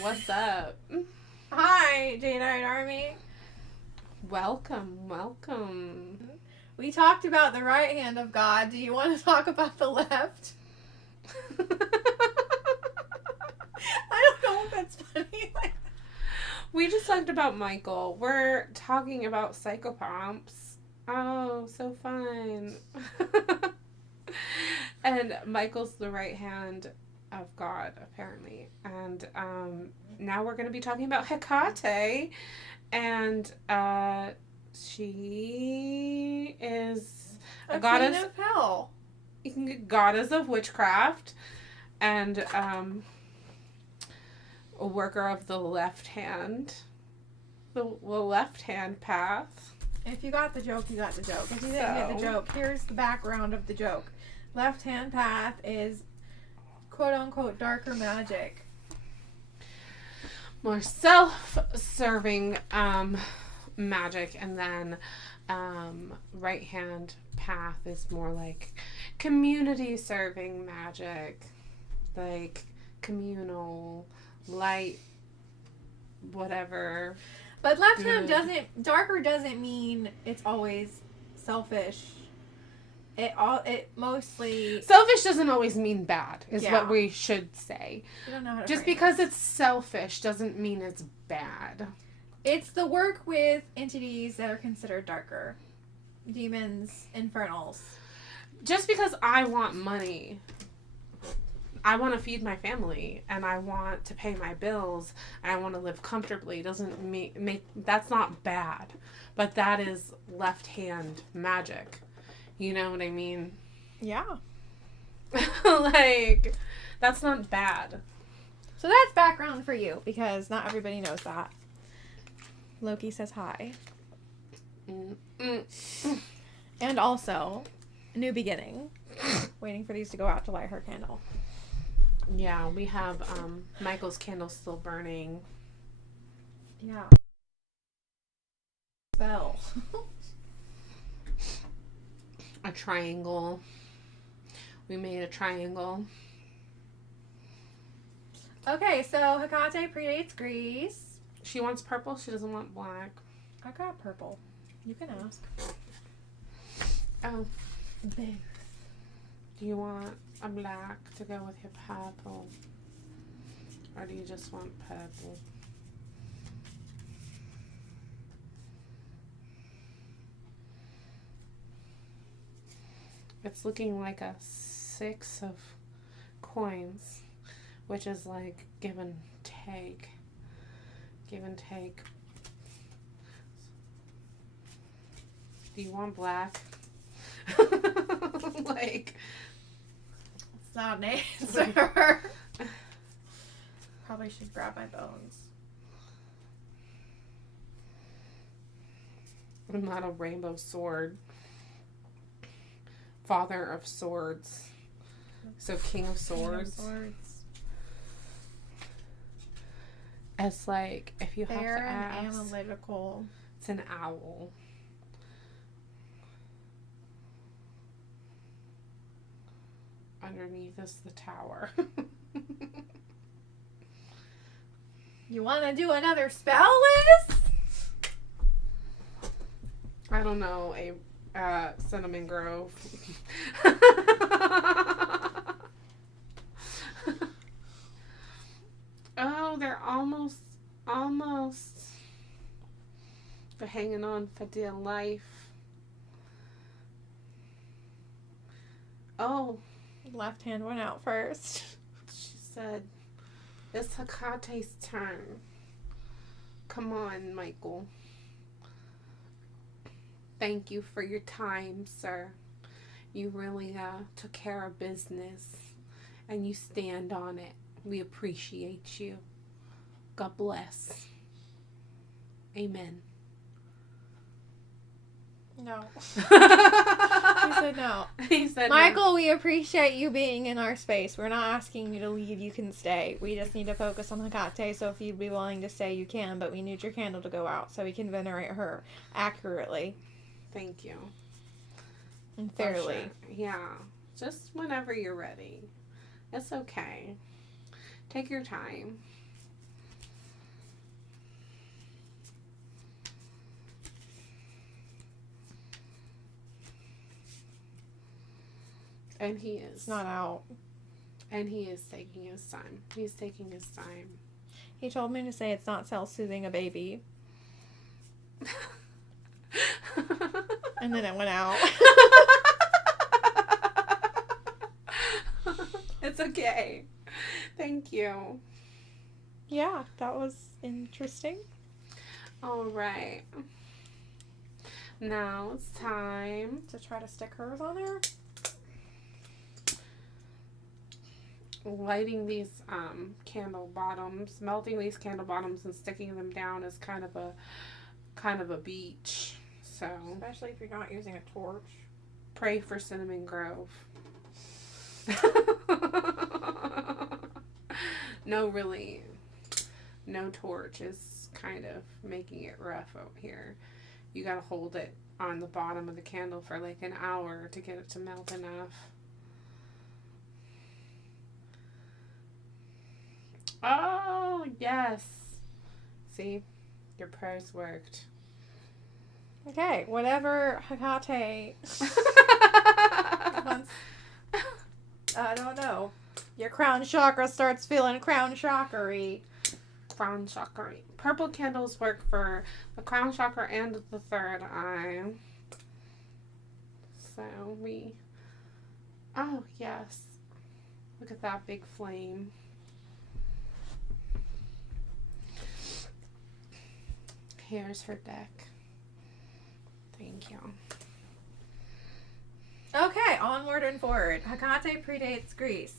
What's up? Hi, J9 Army. Welcome. We talked about the right hand of God. Do you want to talk about the left? I don't know if that's funny. We just talked about Michael. We're talking about psychopomps. Oh, so fun. And Michael's the right hand of God, apparently. And now we're going to be talking about HEKATE. And she is a goddess of hell. Goddess of witchcraft and a worker of the left hand. The left hand path. If you got the joke, you got the joke. If you didn't get the joke, here's the background of the joke. Left hand path is quote unquote darker magic. More self-serving magic, and then right hand path is more like community serving magic, like communal, light, whatever. But left hand darker doesn't mean it's always selfish. It mostly... Selfish doesn't always mean bad, is what we should say. You don't know how to Just because it's selfish doesn't mean it's bad. It's the work with entities that are considered darker. Demons, infernals. Just because I want money, I want to feed my family, and I want to pay my bills, and I want to live comfortably, doesn't make that's not bad. But that is left hand magic. You know what I mean? Yeah. Like, that's not bad. So that's background for you, because not everybody knows that. Loki says hi. And also, a new beginning. Waiting for these to go out to light her candle. Yeah, we have Michael's candle still burning. Yeah. Spell. A triangle. We made a triangle. Okay, so HEKATE predates Greece. She wants purple. She doesn't want black. I got purple. You can ask. Oh. Both. Do you want a black to go with your purple? Or do you just want purple? It's looking like a 6 of coins, which is like give and take. Give and take. Do you want black? Like, it's not an answer. Probably should grab my bones. I'm not a rainbow sword. Father of swords. So King of swords. King of swords. It's like, if you have to ask, and analytical. It's an owl. Underneath is the tower. You want to do another spell list? I don't know. Cinnamon Grove. Oh, they're almost. They're hanging on for dear life. Oh. Left hand went out first. She said, it's HEKATE's turn. Come on, Michael. Thank you for your time, sir. You really took care of business, and you stand on it. We appreciate you. God bless. Amen. No. He said no. He said Michael, no. we appreciate you being in our space. We're not asking you to leave. You can stay. We just need to focus on HEKATE, so if you'd be willing to stay, you can, but we need your candle to go out so we can venerate her accurately. Thank you. And fairly. Sure. Yeah. Just whenever you're ready. It's okay. Take your time. And he is. It's not out. And he is taking his time. He's taking his time. He told me to say it's not self-soothing a baby. And then it went out. It's okay. Thank you. Yeah, that was interesting. All right. Now it's time To try to stick hers on there. lighting these candle bottoms, melting these candle bottoms and sticking them down is kind of a beach. So Especially if you're not using a torch. pray for Cinnamon Grove. No, really, no torch is kind of making it rough out here. You gotta hold it on the bottom of the candle for like an hour to get it to melt enough. Oh, yes. See? Your prayers worked. Okay, whatever HEKATE once, I don't know, your crown chakra starts feeling crown chakra-y. Crown chakra. Purple candles work for the crown chakra and the third eye. So oh, yes. Look at that big flame. Here's her deck. Thank you. Okay, onward and forward. HEKATE predates Greece.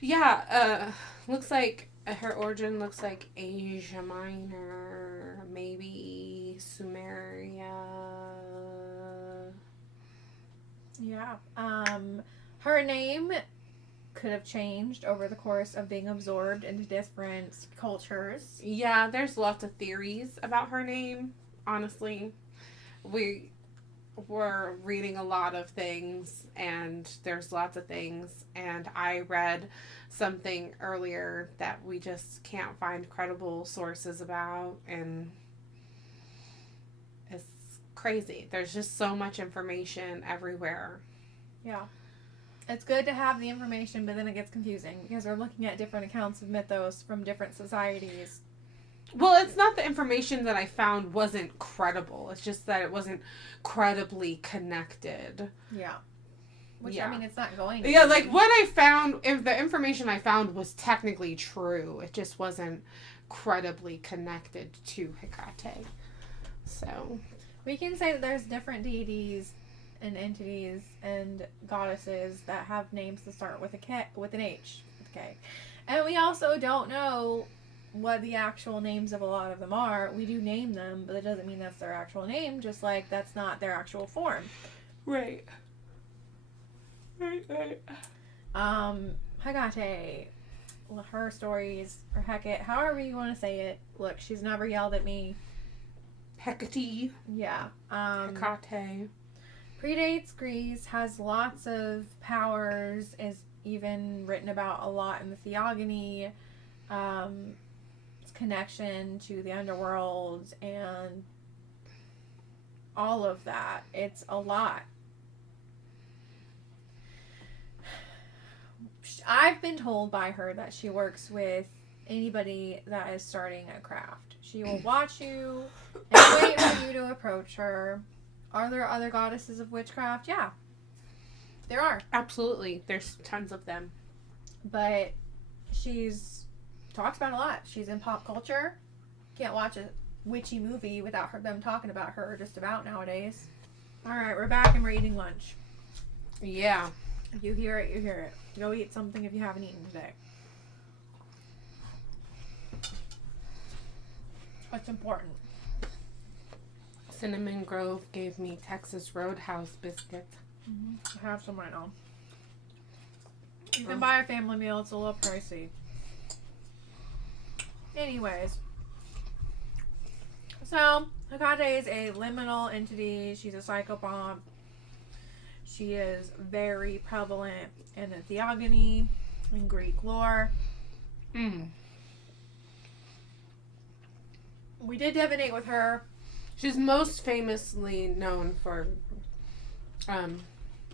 Yeah, looks like her origin looks like Asia Minor, maybe Sumeria. Yeah. Her name could have changed over the course of being absorbed into different cultures. Yeah, there's lots of theories about her name, honestly. We were reading a lot of things, and there's lots of things, and I read something earlier that we just can't find credible sources about, and it's crazy. There's just so much information everywhere. Yeah. It's good to have the information, but then it gets confusing because we're looking at different accounts of mythos from different societies. Well, it's not the information that I found wasn't credible. It's just that it wasn't credibly connected. Yeah. Which, Yeah. I mean, it's not going to Yeah, be. like what I found, if the information I found was technically true, it just wasn't credibly connected to HEKATE. So, We can say that there's different deities and entities and goddesses that have names that start with with an H, with a K. And we also don't know what the actual names of a lot of them are. We do name them, but it doesn't mean that's their actual name, just like that's not their actual form. right. Right. HEKATE, her stories, or Hecate, however you want to say it. Look, she's never yelled at me. HEKATE. Yeah. HEKATE. Predates Greece, has lots of powers, is even written about a lot in the Theogony, its connection to the underworld, and all of that. It's a lot. I've been told by her that she works with anybody that is starting a craft. She will watch you and wait for you to approach her. Are there other goddesses of witchcraft? Yeah. There are. Absolutely. There's tons of them. But she's talks about it a lot. She's in pop culture. Can't watch a witchy movie without them talking about her just about nowadays. Alright, we're back and we're eating lunch. Yeah. If you hear it, you hear it. Go eat something if you haven't eaten today. That's important. Cinnamon Grove gave me Texas Roadhouse biscuits. I have some right now. You can buy a family meal. It's a little pricey. Anyways. So, HEKATE is a liminal entity. She's a psychopomp. She is very prevalent in the Theogony, in Greek lore. We did divinate with her. She's most famously known for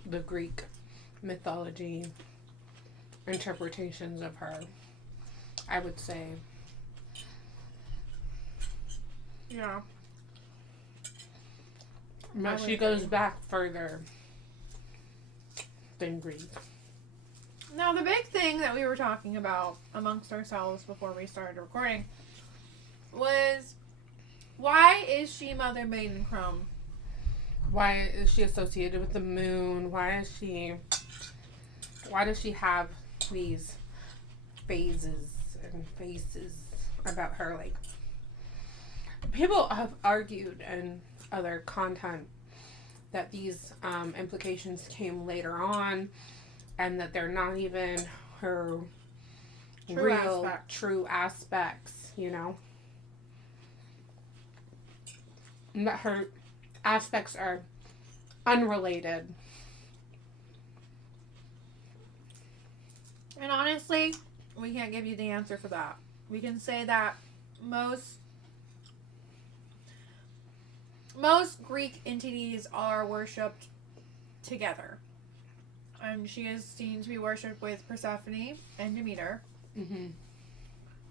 the Greek mythology interpretations of her, I would say. Yeah. But she goes back further than Greek. Now, the big thing that we were talking about amongst ourselves before we started recording was, why is she Mother Maiden Crumb? Why is she associated with the moon? Why does she have these phases and faces about her? Like, people have argued in other content that these implications came later on, and that they're not even her true aspects, you know? And that her aspects are unrelated. And honestly, we can't give you the answer for that. We can say that most Greek entities are worshipped together. And she is seen to be worshipped with Persephone and Demeter. Mm-hmm.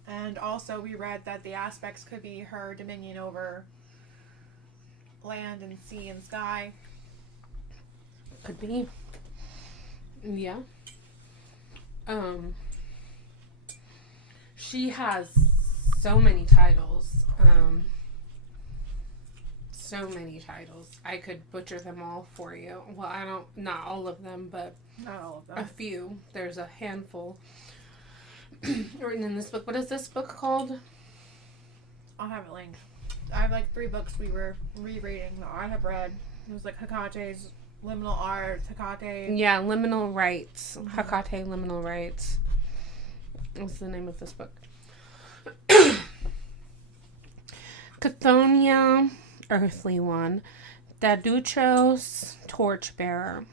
And also we read that the aspects could be her dominion over land and sea and sky. Could be. Yeah. She has so many titles. So many titles. I could butcher them all for you. Well, not all of them, but Not all of them. a few. There's a handful written in this book. What is this book called? I'll have it linked. I have like 3 books we were rereading that I have read. It was like HEKATE's Liminal Arts, HEKATE. Yeah, Liminal Rights. HEKATE Liminal Rights. What's the name of this book? Chthoniya, Earthly One. Daduchos, Torchbearer.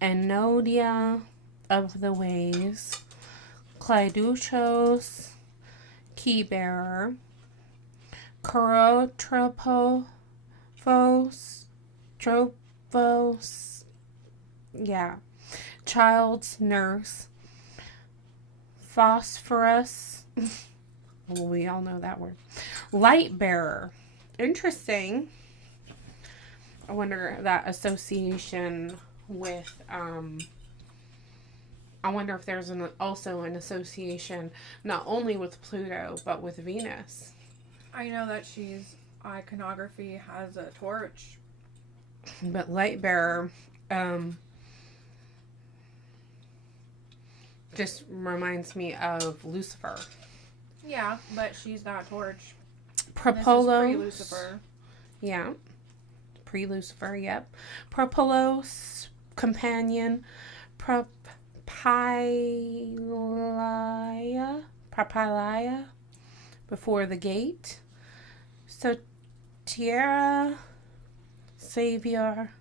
Enodia, Of the Ways. Clyduchos, Keybearer. Tropos, yeah. Child's Nurse. Phosphorus. Well, we all know that word. Light Bearer. Interesting. I wonder that association with, I wonder if there's also an association not only with Pluto, but with Venus. I know that she's iconography has a torch. But Light Bearer, just reminds me of Lucifer. Yeah, but she's not torch. Propolos. Pre-Lucifer. Yeah. Pre-Lucifer, yep. Propolos, companion. Propylia, before the gate. Sotiera, Savior.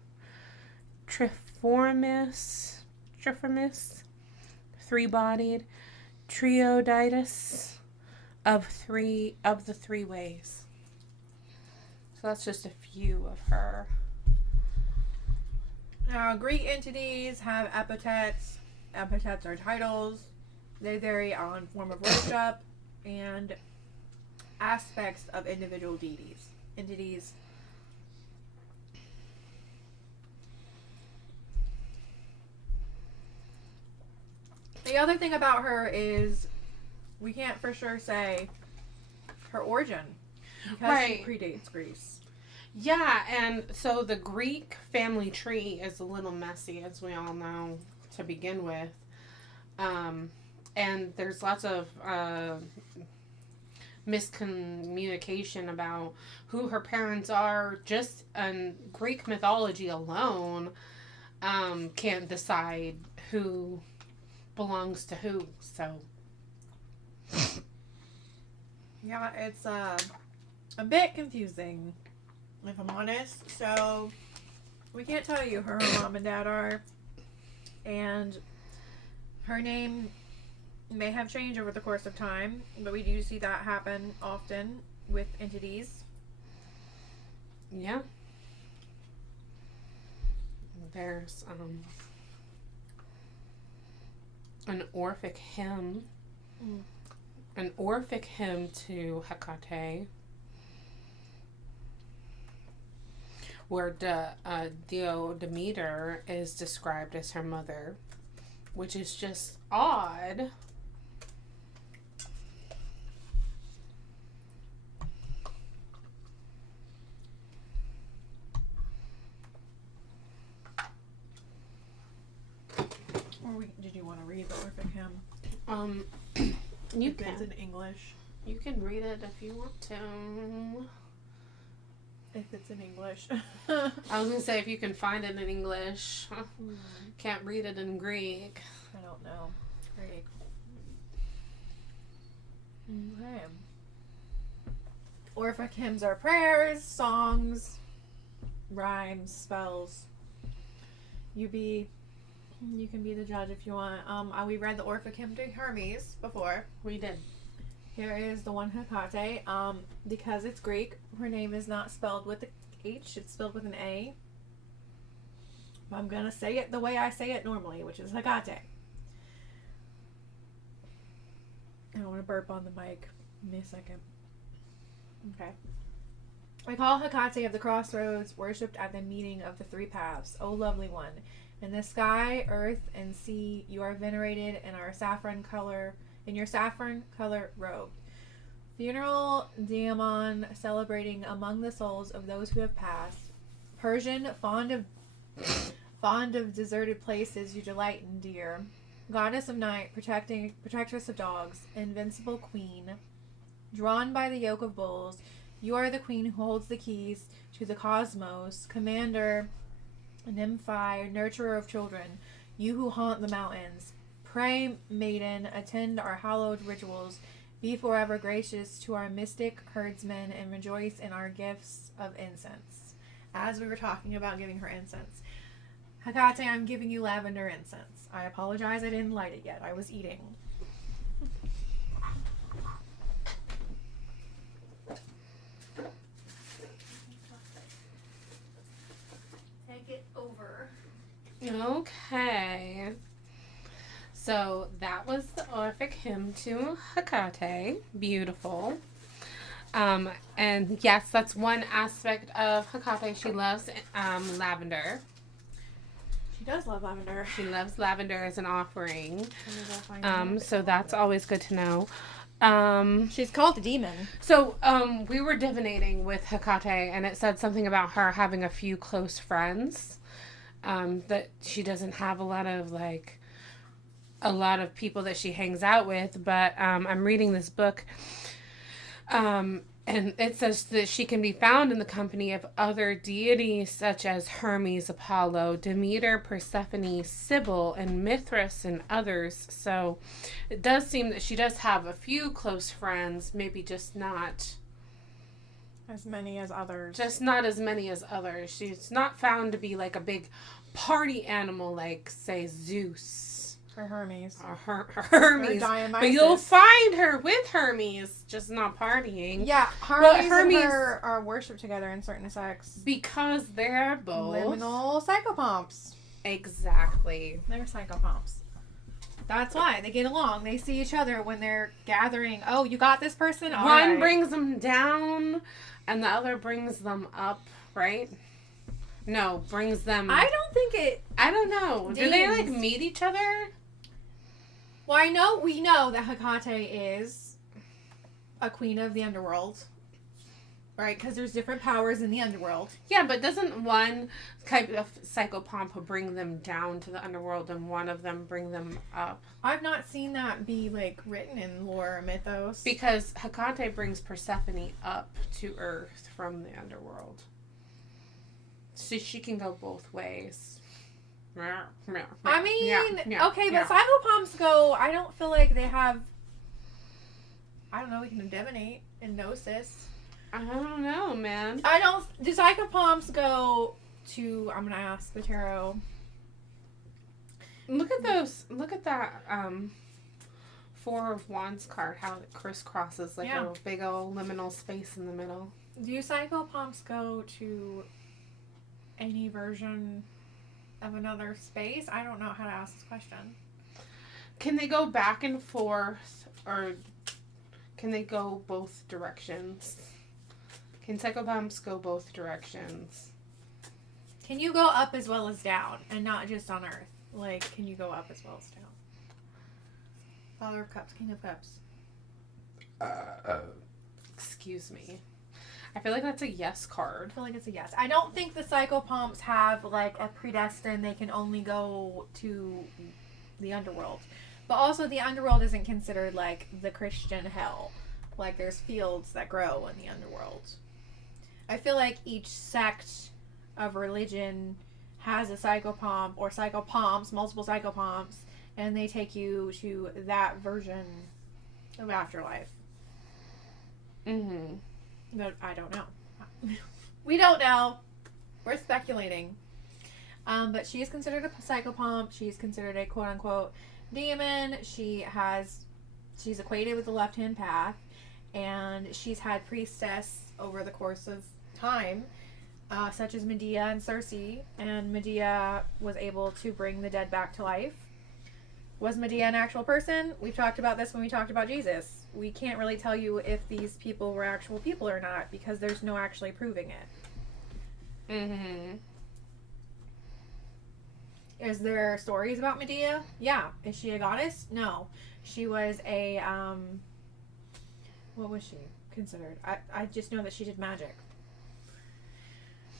Triformis, three-bodied. Trioditis, of the three ways. So that's just a few of her. Now, Greek entities have epithets. Epithets are titles. They vary on form of worship and aspects of individual entities. The other thing about her is we can't for sure say her origin because she predates Greece. Yeah, and so the Greek family tree is a little messy, as we all know, to begin with. And there's lots of miscommunication about who her parents are. Just in Greek mythology alone can't decide who belongs to who. So yeah, it's a bit confusing, if I'm honest. So we can't tell you who her mom and dad are, and her name may have changed over the course of time, but we do see that happen often with entities. Yeah. There's an Orphic hymn. Mm. An Orphic hymn to Hecate, where Demeter is described as her mother, which is just odd. Did you want to read the Orphic hymn? You If can. it's in English. You can read it if you want to. If it's in English. I was gonna say if you can find it in English. Can't read it in Greek. I don't know. Greek. Okay. Orphic hymns are prayers, songs, rhymes, spells. You can be the judge if you want. We read the Orphic hymn to Hermes before. We did. Here is the one Hecate. Because it's Greek, her name is not spelled with an H, it's spelled with an A. I'm gonna say it the way I say it normally, which is Hecate. I don't want to burp on the mic. Give me a second. Okay. I call Hecate of the crossroads, worshipped at the meeting of the three paths. O lovely one, in the sky, earth, and sea, you are venerated in your saffron color robe. Funeral daemon celebrating among the souls of those who have passed. Persian, fond of deserted places, you delight in dear. Goddess of night, protectress of dogs, invincible queen. Drawn by the yoke of bulls, you are the queen who holds the keys to the cosmos. Commander, nymphi, nurturer of children, you who haunt the mountains. Pray, maiden, attend our hallowed rituals. Be forever gracious to our mystic herdsmen and rejoice in our gifts of incense. As we were talking about giving her incense. Hecate, I'm giving you lavender incense. I apologize, I didn't light it yet. I was eating. Take it over. Okay. So that was the Orphic hymn to Hecate. Beautiful. And yes, that's one aspect of Hecate. She loves lavender. She does love lavender. She loves lavender as an offering. So that's always good to know. She's called a demon. So we were divinating with Hecate, and it said something about her having a few close friends. That she doesn't have a lot of people that she hangs out with, but I'm reading this book, and it says that she can be found in the company of other deities such as Hermes, Apollo, Demeter, Persephone, Sibyl, and Mithras, and others. So it does seem that she does have a few close friends, maybe just not as many as others. Just not as many as others. She's not found to be like a big party animal like, say, Zeus. Or Hermes. Or Hermes. Or but you'll find her with Hermes, just not partying. Yeah, Hermes and her are worshipped together in certain sects. Because they're both... liminal psychopomps. Exactly. They're psychopomps. That's why. They get along. They see each other when they're gathering. Oh, you got this person? All One right. brings them down, and the other brings them up, right? No, brings them... I don't think it... I don't know. Do they, like, meet each other? Well, we know that Hecate is a queen of the underworld. Right? Because there's different powers in the underworld. Yeah, but doesn't one type of psychopomp bring them down to the underworld and one of them bring them up? I've not seen that be, like, written in lore or mythos. Because Hecate brings Persephone up to Earth from the underworld. So she can go both ways. I mean, okay, but psychopomps go, I don't feel like they have, I don't know, we can divinate and gnosis. I don't know, man. Do psychopomps go to, I'm going to ask the tarot. Look at that, Four of Wands card, how it crisscrosses like a big old liminal space in the middle. Do psychopomps go to any version of another space? I don't know how to ask this question. Can they go back and forth, or can they go both directions? Can psychopomps go both directions? Can you go up as well as down, and not just on Earth? Like, can you go up as well as down? Father of Cups, King of Cups. Excuse me. I feel like that's a yes card. I feel like it's a yes. I don't think the psychopomps have, like, a predestined, they can only go to the underworld. But also, the underworld isn't considered, like, the Christian hell. Like, there's fields that grow in the underworld. I feel like each sect of religion has a psychopomp or psychopomps, multiple psychopomps, and they take you to that version of afterlife. Mm-hmm. But I don't know. We don't know. We're speculating. But she is considered a psychopomp. She's considered a quote-unquote demon. She's equated with the left-hand path. And she's had priestess over the course of time, such as Medea and Circe. And Medea was able to bring the dead back to life. Was Medea an actual person? We've talked about this when we talked about Jesus. We can't really tell you if these people were actual people or not because there's no actually proving it. Mm-hmm. Is there stories about Medea? Yeah. Is she a goddess? No. She was a, what was she considered? I just know that she did magic.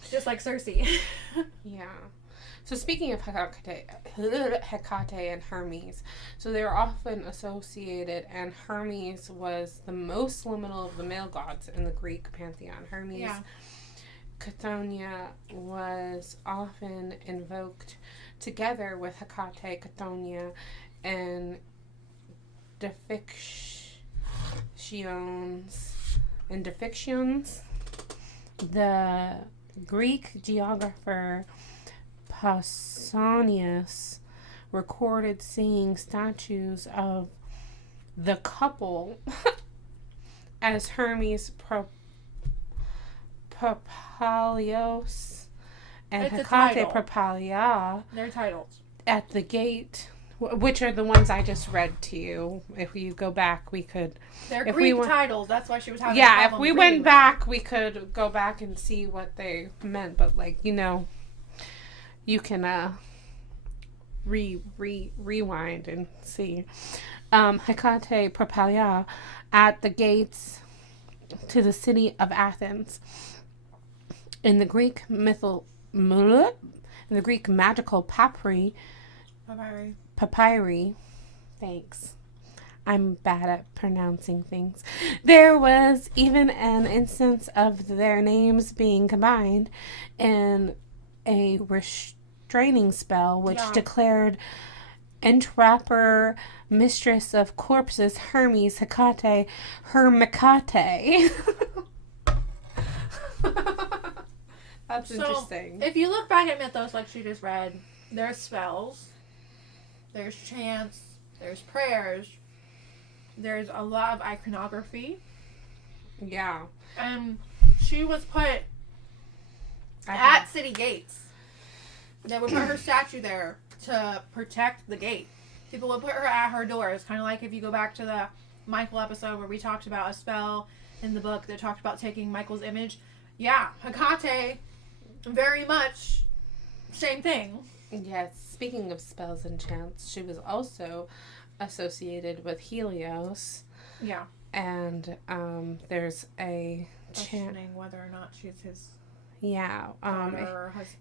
Just like Circe. Yeah. So speaking of Hecate and Hermes, so they were often associated, and Hermes was the most liminal of the male gods in the Greek pantheon. Hermes, Chthoniah was often invoked together with Hecate, Chthoniah, and depictions. The Greek geographer Pausanias recorded seeing statues of the couple as Hermes Propalios and Hecate Propalia. They're titles. At the gate, which are the ones I just read to you. If you go back, we could... They're Greek titles. That's why she was having Yeah, if we went back, we could go back and see what they meant. But, like, you know... You can rewind and see. Hecate Propalia at the gates to the city of Athens. In the Greek magical papyri. Thanks. I'm bad at pronouncing things. There was even an instance of their names being combined in a restraining spell which declared entrapper, mistress of corpses, Hermes, Hecate, Hermicate. That's interesting. If you look back at Mythos like she just read, there's spells, there's chants, there's prayers, there's a lot of iconography. Yeah. And she was put at city gates. They would put her statue there to protect the gate. People would put her at her doors. Kind of like if you go back to the Michael episode where we talked about a spell in the book that talked about taking Michael's image. Yeah, Hecate, very much same thing. Yes, speaking of spells and chants, she was also associated with Helios. Yeah. And there's a questioning whether or not she's his... Yeah.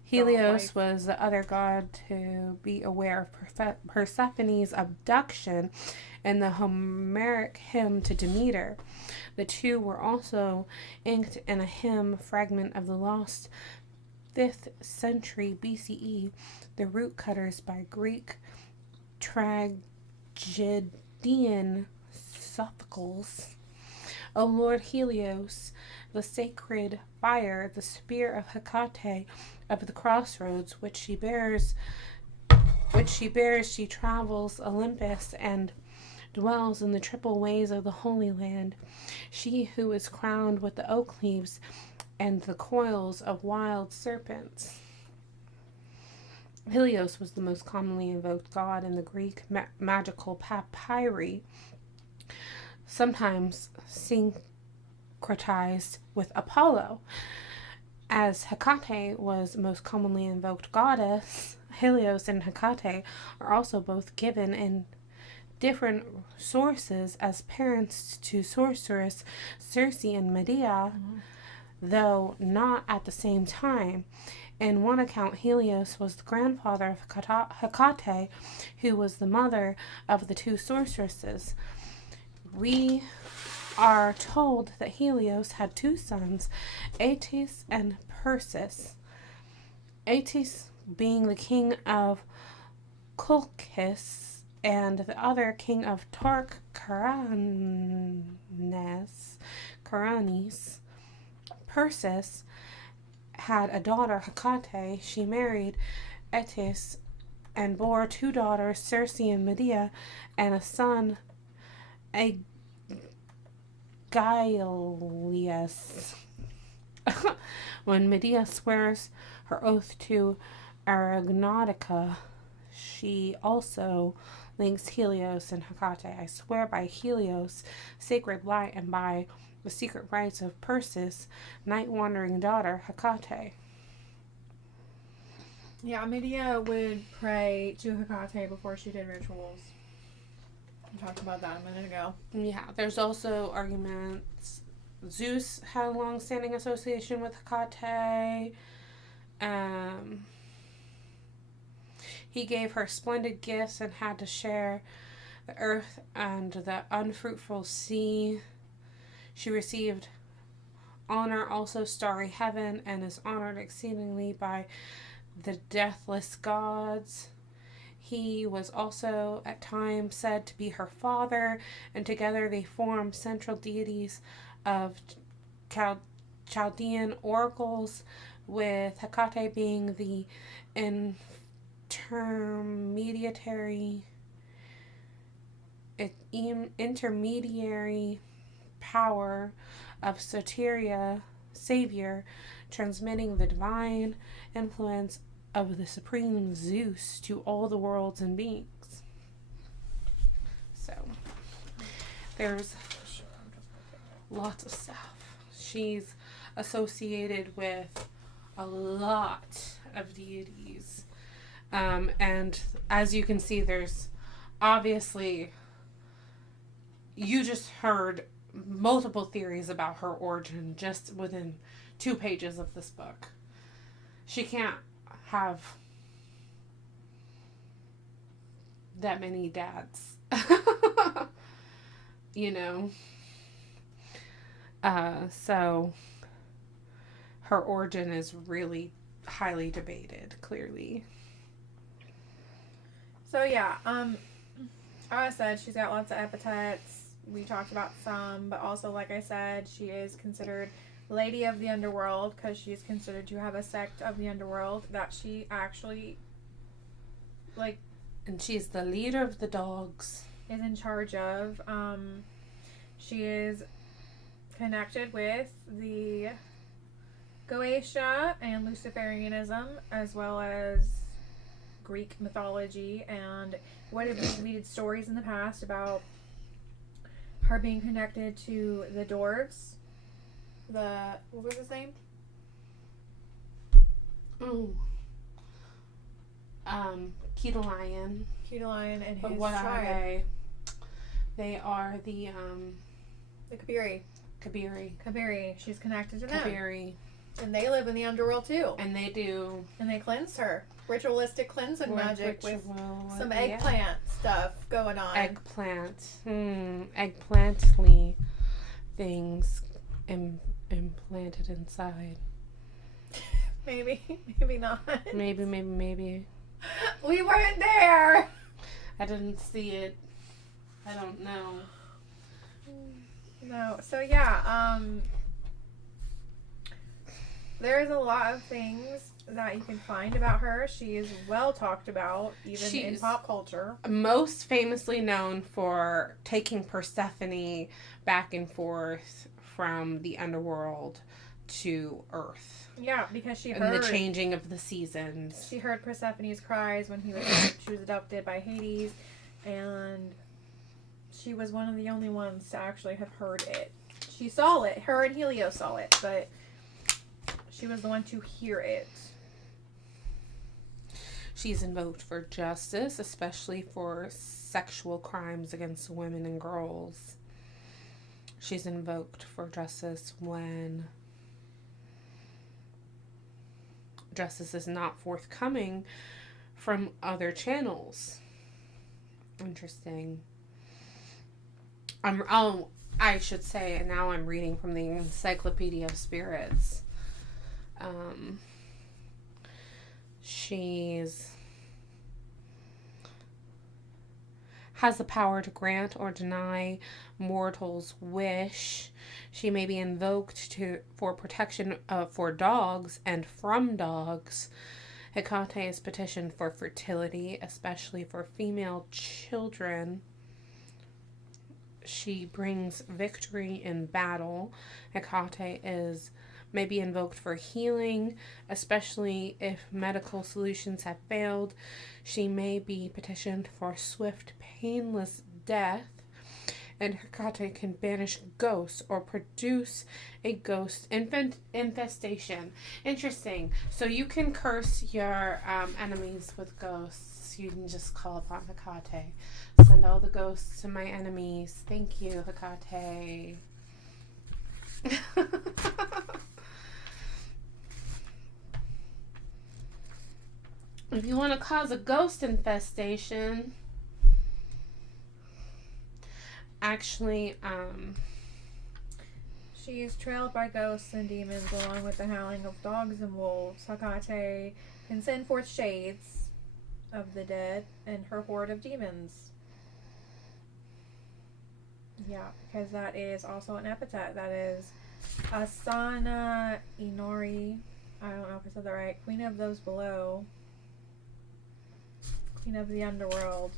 Helios was the other god to be aware of Persephone's abduction in the Homeric hymn to Demeter. The two were also inked in a hymn fragment of the lost 5th century BCE, The Root Cutters by Greek tragedian Sophocles. O Lord Helios, the sacred fire, the spear of Hecate of the crossroads, which she bears, she travels Olympus and dwells in the triple ways of the Holy Land. She who is crowned with the oak leaves and the coils of wild serpents. Helios was the most commonly invoked god in the Greek magical papyri, sometimes syncretized with Apollo. As Hecate was most commonly invoked goddess, Helios and Hecate are also both given in different sources as parents to sorceress Circe and Medea, though not at the same time. In one account, Helios was the grandfather of Hecate, who was the mother of the two sorceresses. We are told that Helios had two sons, Atys and Persis. Atys being the king of Colchis and the other king of Caranis. Persis had a daughter, Hecate. She married Atys and bore two daughters, Circe and Medea, and a son, Aegialius. When Medea swears her oath to Aeronautica, she also links Helios and Hecate. I swear by Helios, sacred light, and by the secret rites of Persis, night-wandering daughter, Hecate. Yeah, Medea would pray to Hecate before she did rituals. We talked about that a minute ago. Yeah, there's also arguments. Zeus had a long-standing association with Hecate. He gave her splendid gifts and had to share the earth and the unfruitful sea. She received honor, also starry heaven, and is honored exceedingly by the deathless gods. He was also at times said to be her father, and together they form central deities of Chaldean oracles, with Hecate being the intermediary power of Savior, transmitting the divine influence of the supreme Zeus to all the worlds and beings. So, there's lots of stuff. She's associated with a lot of deities. And as you can see, there's obviously, you just heard multiple theories about her origin just within 2 pages of this book. She can't have that many dads. You know? So her origin is really highly debated, clearly. So yeah, as I said, she's got lots of epithets. We talked about some, but also, like I said, she is considered Lady of the Underworld because she's considered to have a sect of the underworld that she actually, like... And she's the leader of the dogs. Is in charge of. She is connected with the Goetia and Luciferianism, as well as Greek mythology, and we did stories in the past about her being connected to the dwarves. What was his name? Ketalion. Ketalion and But his what tribe. are they? They are the Kabiri. Kabiri. She's connected to them. Kabiri. And they live in the underworld too. And they do. And they cleanse her. Ritualistic cleansing magic with some yeah. eggplant stuff going on. Eggplantly things implanted inside. Maybe not. Maybe. We weren't there. I didn't see it. I don't know. No. So yeah, there's a lot of things that you can find about her. She is well talked about, even in pop culture. Most famously known for taking Persephone back and forth from the underworld to Earth. Yeah, because she and heard the changing of the seasons. She heard Persephone's cries when she was adopted by Hades, and she was one of the only ones to actually have heard it. She saw it. Her and Helios saw it, but she was the one to hear it. She's invoked for justice, especially for sexual crimes against women and girls. She's invoked for justice when justice is not forthcoming from other channels. Interesting. I should say, and now I'm reading from the Encyclopedia of Spirits. She's has the power to grant or deny mortals' wish. She may be invoked for protection for dogs and from dogs. Hekate is petitioned for fertility, especially for female children. She brings victory in battle. Hekate may be invoked for healing, especially if medical solutions have failed. She may be petitioned for swift, painless death. And Hekate can banish ghosts or produce a ghost infestation. Interesting. So you can curse your enemies with ghosts. You can just call upon Hekate. Send all the ghosts to my enemies. Thank you, Hekate. If you want to cause a ghost infestation, actually, she is trailed by ghosts and demons along with the howling of dogs and wolves. Hekate can send forth shades of the dead and her horde of demons. Yeah, because that is also an epithet. That is Asana Inori. I don't know if I said that right. Queen of those below. Queen of the underworld.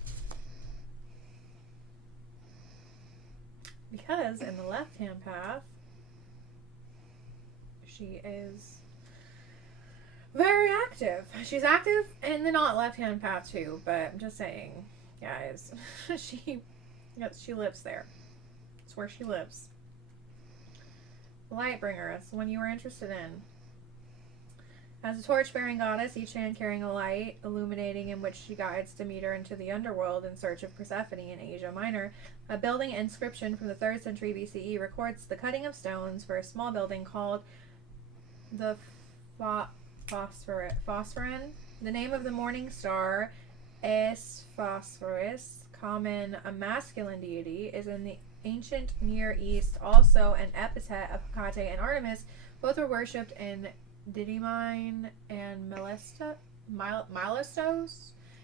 Because in the left-hand path, she is very active. She's active in the not left-hand path too, but I'm just saying, guys, she lives there. It's where she lives. Lightbringer is the one you were interested in. As a torch-bearing goddess, each hand carrying a light, illuminating in which she guides Demeter into the underworld in search of Persephone in Asia Minor, a building inscription from the 3rd century BCE records the cutting of stones for a small building called the Phosphorin. The name of the morning star, Es Phosphoris, common a masculine deity, is in the ancient Near East also an epithet of Hekate and Artemis. Both were worshipped in Didymine and Milestos.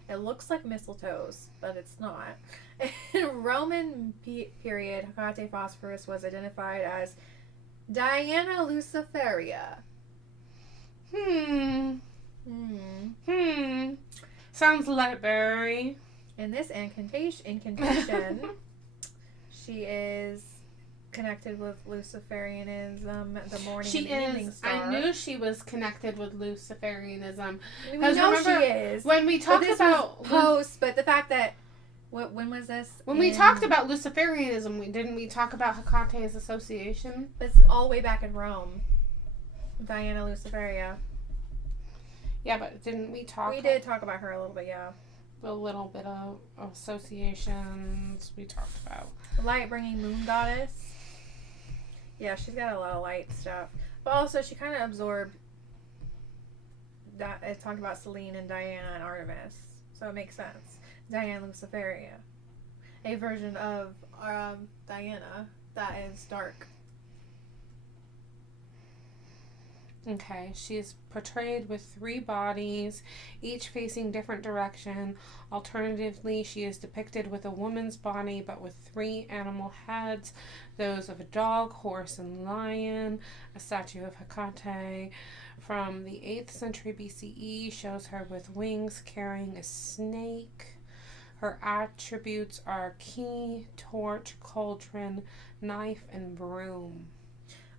It looks like mistletoes, but it's not. In Roman period, Hekate Phosphorus was identified as Diana Luciferia. Sounds library. In this incantation, she is connected with Luciferianism, the morning and the evening star. I knew she was connected with Luciferianism. We know she is. When we talked about but the fact that when was this? When we talked about Luciferianism, didn't we talk about Hekate's association? It's all the way back in Rome. Diana Luciferia. Yeah, but didn't we talk? We did talk about her a little bit, yeah. A little bit of associations we talked about. Light-bringing moon goddess. Yeah, she's got a lot of light stuff. But also, she kind of absorbed that. It talked about Selene and Diana and Artemis. So it makes sense. Diana Luciferia. A version of Diana that is dark. Okay, she is portrayed with 3 bodies, each facing different direction. Alternatively, she is depicted with a woman's body, but with 3 animal heads, those of a dog, horse, and lion. A statue of Hekate from the 8th century BCE shows her with wings carrying a snake. Her attributes are key, torch, cauldron, knife, and broom.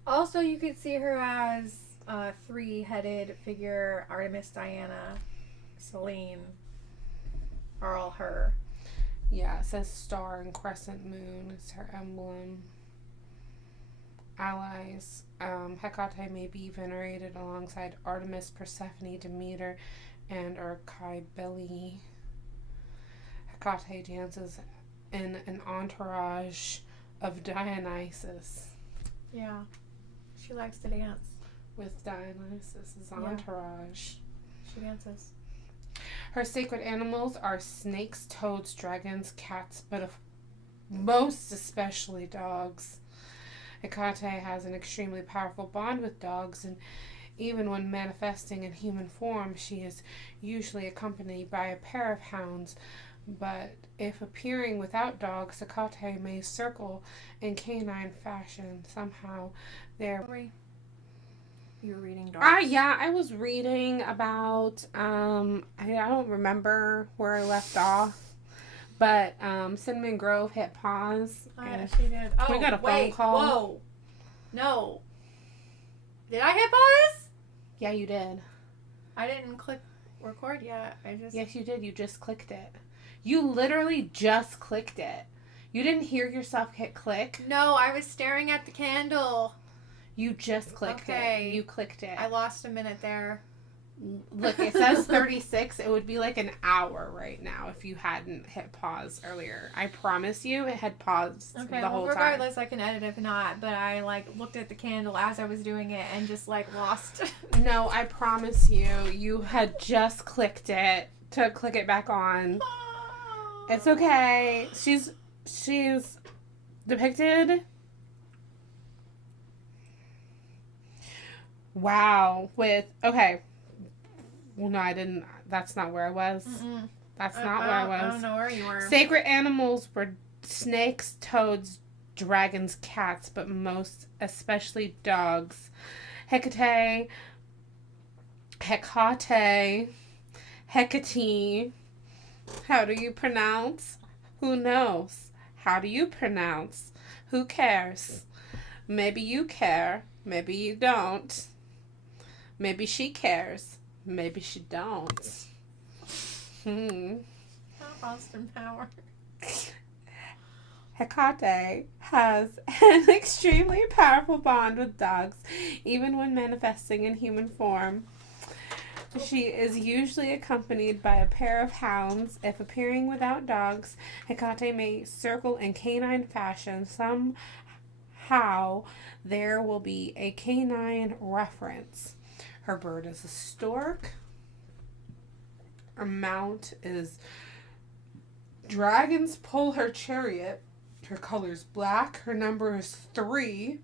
Also, you could see her as a three-headed figure. Artemis, Diana, Selene are all her. Yeah, it says star and crescent moon is her emblem. Allies. Hecate may be venerated alongside Artemis, Persephone, Demeter, and Archibele. Hecate dances in an entourage of Dionysus. Yeah. She likes to dance. With Dionysus' entourage. She dances. Her sacred animals are snakes, toads, dragons, cats, but most especially dogs. Hecate has an extremely powerful bond with dogs, and even when manifesting in human form, she is usually accompanied by a pair of hounds. But if appearing without dogs, Hecate may circle in canine fashion. Somehow there. You were reading dogs? Yeah, I was reading about, I don't remember where I left off, but Cinnamon Grove hit pause. She did. Oh, we got a phone call. Whoa. No. Did I hit pause? Yeah, you did. I didn't click record yet. Yes, you did. You just clicked it. You literally just clicked it. You didn't hear yourself hit click? No, I was staring at the candle. You just clicked it. You clicked it. I lost a minute there. Look, it says 36. It would be like an hour right now if you hadn't hit pause earlier. I promise you it had paused the whole time. Regardless, I can edit if not, but I looked at the candle as I was doing it and just lost. No, I promise you had just clicked it to click it back on. It's okay. She's depicted. Wow. Okay. Well, no, I didn't. That's not where I was. That's not where I was. I don't know where you were. Sacred animals were snakes, toads, dragons, cats, but most especially dogs. Hecate. How do you pronounce? Who knows? How do you pronounce? Who cares? Maybe you care. Maybe you don't. Maybe she cares. Maybe she don't. Austin Power. Hecate has an extremely powerful bond with dogs, even when manifesting in human form. She is usually accompanied by a pair of hounds. If appearing without dogs, Hecate may circle in canine fashion. Somehow there will be a canine reference. Her bird is a stork. Her mount is dragons pull her chariot. Her color is black. Her number is 3.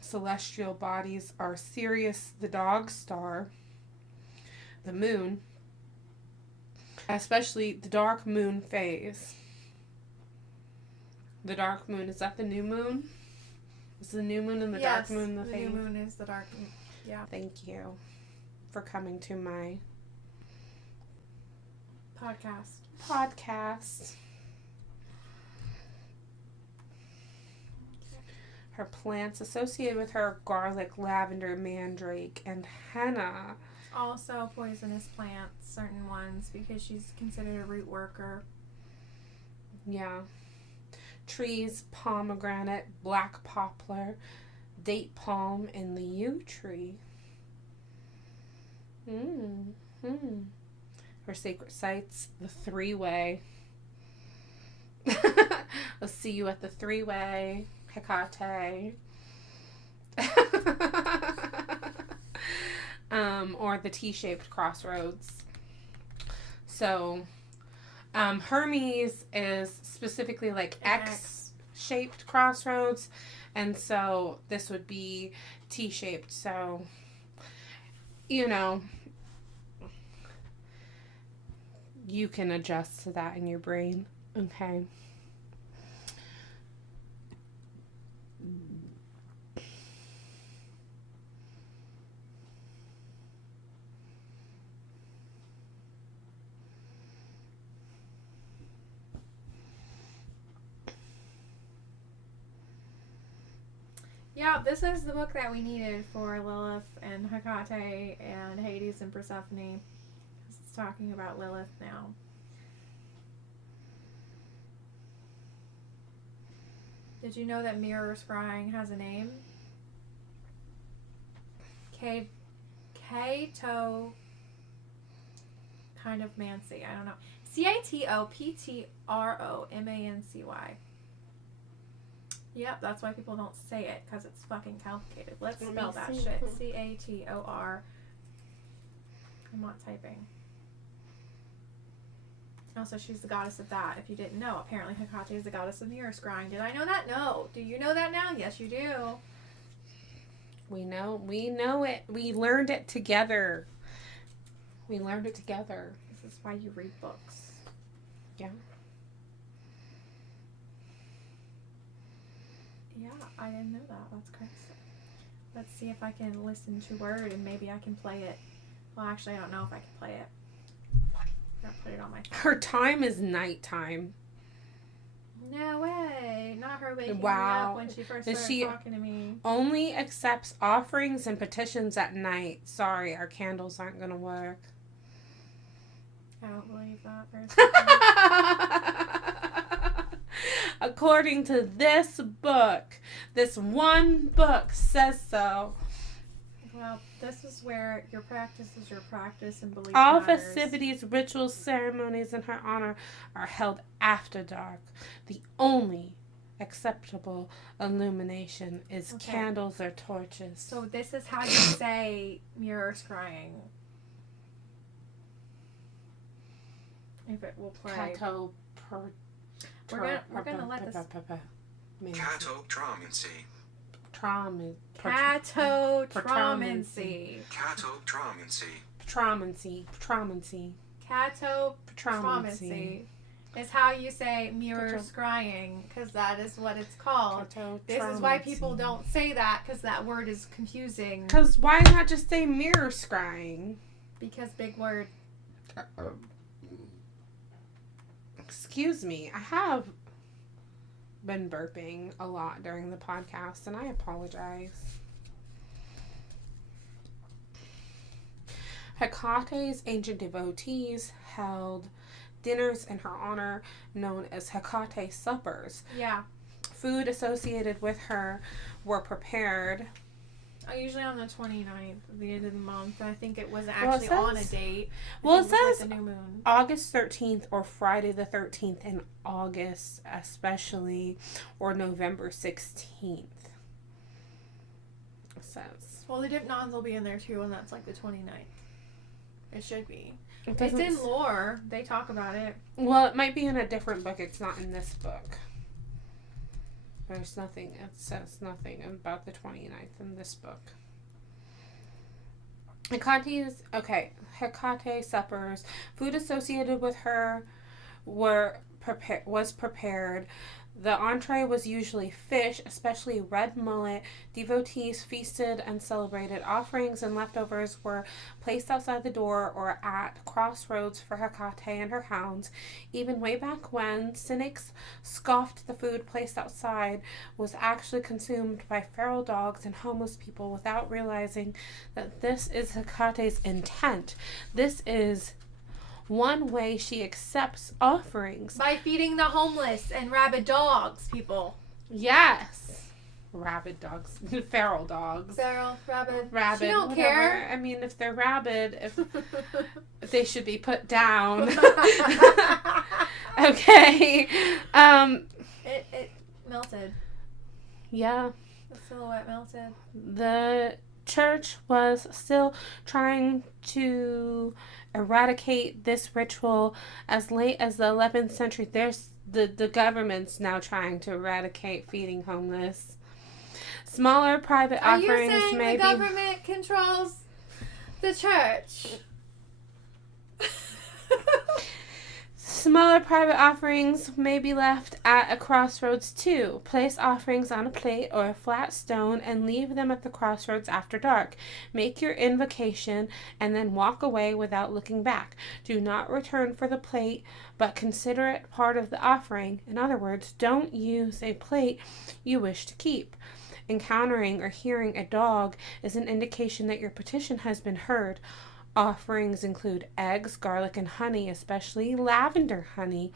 Celestial bodies are Sirius, the dog star, the moon, especially the dark moon phase. The dark moon, is that the new moon? Is the new moon and the dark moon the phase? The new moon is the dark moon. Yeah. Thank you for coming to my podcast. Her plants associated with her are garlic, lavender, mandrake, and henna. Also poisonous plants, certain ones, because she's considered a root worker. Yeah. Trees, pomegranate, black poplar, date palm, and the yew tree. Her sacred sites, the 3-way. I'll see you at the 3-way. Hecate. Or the T-shaped crossroads. So, Hermes is specifically X-shaped crossroads, and so this would be T-shaped. So, you can adjust to that in your brain. Okay. Yeah, this is the book that we needed for Lilith and Hecate and Hades and Persephone. It's talking about Lilith now. Did you know that mirror scrying has a name? Cato kind of Mancy. I don't know. CATOPTROMANCY. Yep, that's why people don't say it, because it's fucking complicated. Let's spell that shit. CATOR. I'm not typing. Also, she's the goddess of that. If you didn't know, apparently Hecate is the goddess of mirror scrying. Did I know that? No. Do you know that now? Yes, you do. We know it. We learned it together. This is why you read books. Yeah. Yeah, I didn't know that. That's crazy. Let's see if I can listen to Word and maybe I can play it. Well, actually, I don't know if I can play it. I gotta put it on my phone. Her time is nighttime. No way. Not her waking me Wow. up when she first started talking to me. Only accepts offerings and petitions at night. Sorry, our candles aren't going to work. I don't believe that for a second. According to this book, this one book says so. Well, this is where your practice is your practice and belief All matters. festivities, rituals, ceremonies in her honor are held after dark. The only acceptable illumination is candles or torches. So this is how you say mirror scrying. If it will play. We're gonna let this. Catotramancy. Catotramancy. Catotramancy is how you say mirror scrying, because that is what it's called. This is why people don't say that, because that word is confusing. Because why not just say mirror scrying? Because big word. Excuse me, I have been burping a lot during the podcast, and I apologize. Hecate's ancient devotees held dinners in her honor known as Hekate suppers. Yeah. Food associated with her were prepared. Usually on the 29th, the end of the month. I think it wasn't actually on a date. Well, it says like the new moon. August 13th or Friday the 13th in August, especially, or November 16th. It says. Well, the Dipnons will be in there too, and that's like the 29th. It should be. It's in lore. They talk about it. Well, it might be in a different book. It's not in this book. There's nothing, it says nothing about the 29th in this book. Hecate suppers, food associated with her was prepared. The entree was usually fish, especially red mullet. Devotees feasted and celebrated. Offerings and leftovers were placed outside the door or at crossroads for Hecate and her hounds. Even way back when, cynics scoffed the food placed outside was actually consumed by feral dogs and homeless people without realizing that this is Hecate's intent. This is one way she accepts offerings. By feeding the homeless and rabid dogs, people. Yes. Rabid dogs. Feral dogs. Feral, rabid. Rabid. She don't whatever. care. I mean, if they're rabid, if they should be put down. Okay. It melted. Yeah. The silhouette melted. The church was still trying to eradicate this ritual as late as the 11th century. There's the government's now trying to eradicate feeding homeless. Smaller private offerings. Are you saying the government controls the church? Smaller private offerings may be left at a crossroads too. Place offerings on a plate or a flat stone and leave them at the crossroads after dark. Make your invocation and then walk away without looking back. Do not return for the plate, but consider it part of the offering. In other words, don't use a plate you wish to keep. Encountering or hearing a dog is an indication that your petition has been heard. Offerings include eggs, garlic, and honey, especially lavender honey,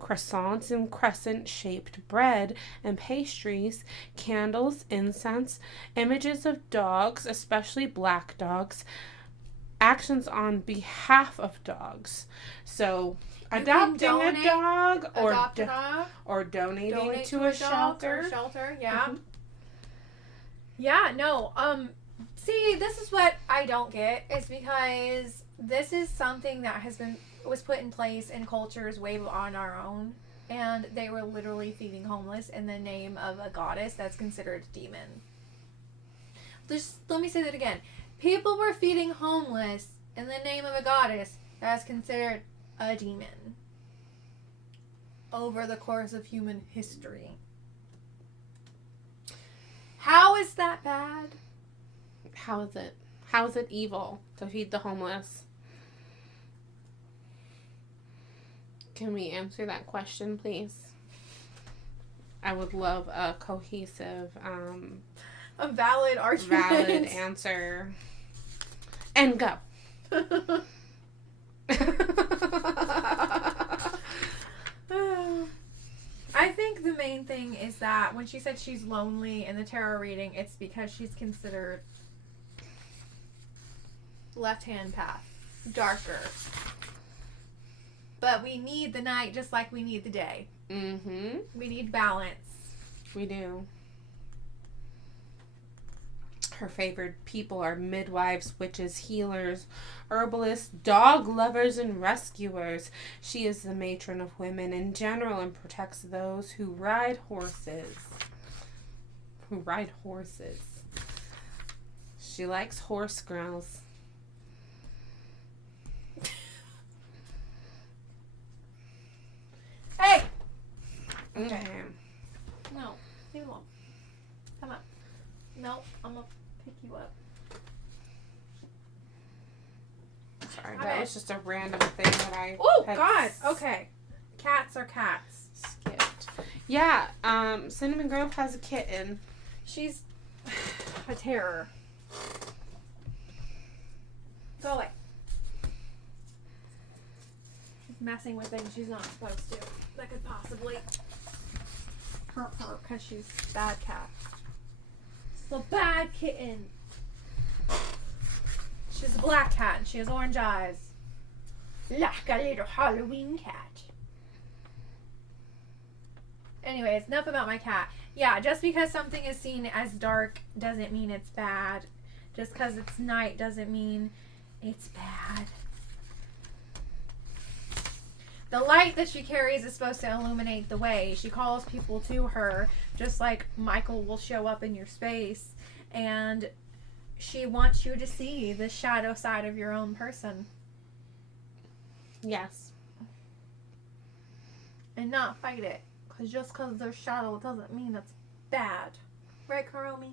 croissants and crescent-shaped bread and pastries, candles, incense, images of dogs, especially black dogs, actions on behalf of dogs. So, adopting a dog or donating to a shelter. Yeah. Mm-hmm. Yeah, no. See, this is what I don't get, is because this is something that was put in place in cultures way on our own, and they were literally feeding homeless in the name of a goddess that's considered a demon. Just let me say that again. People were feeding homeless in the name of a goddess that's considered a demon over the course of human history. How is that bad? How is it? How is it evil to feed the homeless? Can we answer that question, please? I would love a cohesive, a valid argument. Valid answer. And go. I think the main thing is that when she said she's lonely in the tarot reading, it's because she's considered left-hand path, darker. But we need the night just like we need the day. Mm-hmm. We need balance. We do. Her favored people are midwives, witches, healers, herbalists, dog lovers, and rescuers. She is the matron of women in general and protects those who ride horses. She likes horse girls. Hey! Okay. No, leave it alone. Come on. No, I'm gonna pick you up. Sorry, Okay. that was just a random thing that I Oh, had God! Okay. Cats are cats. skipped. Yeah, Cinnamon Grove has a kitten. She's a terror. Go away. She's messing with things she's not supposed to. That could possibly hurt her because she's a bad cat. She's a bad kitten. She's a black cat and she has orange eyes. Like a little Halloween cat. Anyways, enough about my cat. Yeah, just because something is seen as dark doesn't mean it's bad. Just because it's night doesn't mean it's bad. The light that she carries is supposed to illuminate the way. She calls people to her, just like Michael will show up in your space. And she wants you to see the shadow side of your own person. Yes. And not fight it. Because just because there's shadow doesn't mean it's bad. Right, Karomi?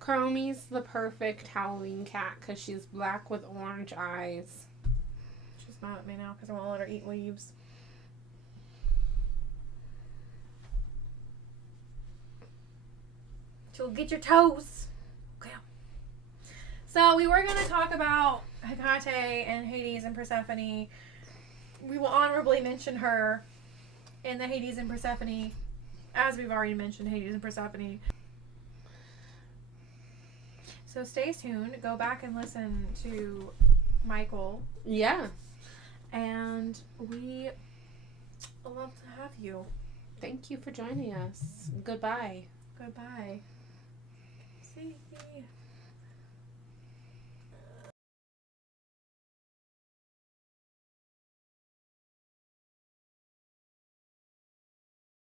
Cromie's the perfect Halloween cat because she's black with orange eyes. She's mad at me now because I won't let her eat leaves. She'll get your toes. Okay. So we were going to talk about HEKATE and Hades and Persephone. We will honorably mention her in the Hades and Persephone, as we've already mentioned Hades and Persephone. So stay tuned. Go back and listen to Michael. Yeah. And we love to have you. Thank you for joining us. Goodbye. Goodbye. See you.